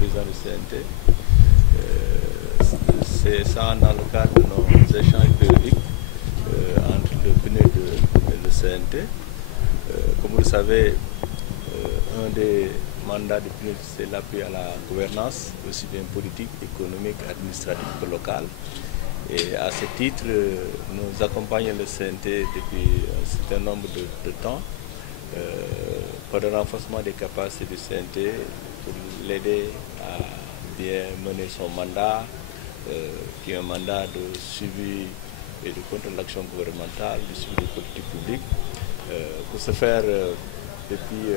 président du CNT. C'est ça dans le cadre de nos échanges périodiques entre le PNUD et le CNT. Comme vous le savez, un des mandats du PNUD, c'est l'appui à la gouvernance, aussi bien politique, économique, administrative que locale. Et à ce titre, nous accompagnons le CNT depuis un certain nombre de temps pour le renforcement des capacités du CNT, pour l'aider à bien mener son mandat, qui est un mandat de suivi et de contrôle de l'action gouvernementale, de suivi des politiques publiques. Pour ce faire, depuis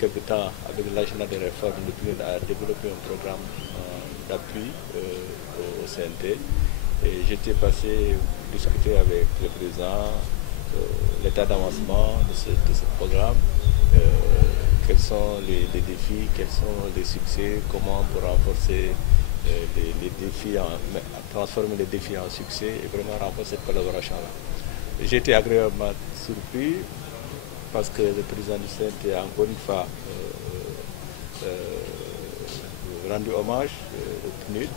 quelque temps, avec l'agenda des réformes, le PNUD a développé un programme d'appui au CNT. Et j'étais passé discuter avec le président l'état d'avancement de ce programme, quels sont les défis, quels sont les succès, comment pour renforcer les défis, transformer les défis en succès et vraiment renforcer cette collaboration-là. J'ai été agréablement surpris parce que le président du CNT a encore une fois rendu hommage au PNUD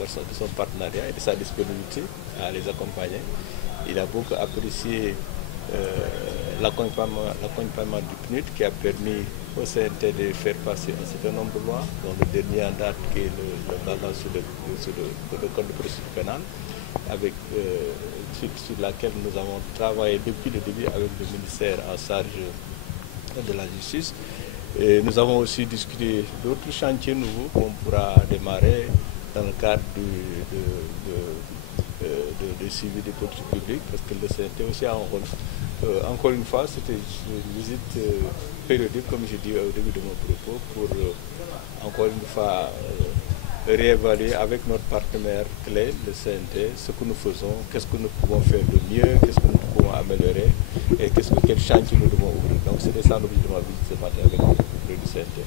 de son partenariat et de sa disponibilité à les accompagner. Il a beaucoup apprécié l'accompagnement du PNUD qui a permis au CNT de faire passer un certain nombre de lois, dont le dernier en date qui est le sur le code de procédure pénale, avec sur laquelle nous avons travaillé depuis le début avec le ministère en charge de la justice. Et nous avons aussi discuté d'autres chantiers nouveaux qu'on pourra démarrer dans le cadre de suivi des politiques publiques, parce que le CNT aussi a un rôle. Encore une fois, c'était une visite périodique, comme je dis au début de mon propos, pour encore une fois réévaluer avec notre partenaire clé, le CNT, ce que nous faisons, qu'est-ce que nous pouvons faire de mieux, qu'est-ce que nous pouvons améliorer et quel chantier nous devons ouvrir. Donc c'était ça l'objectif de ma visite ce matin avec le CNT.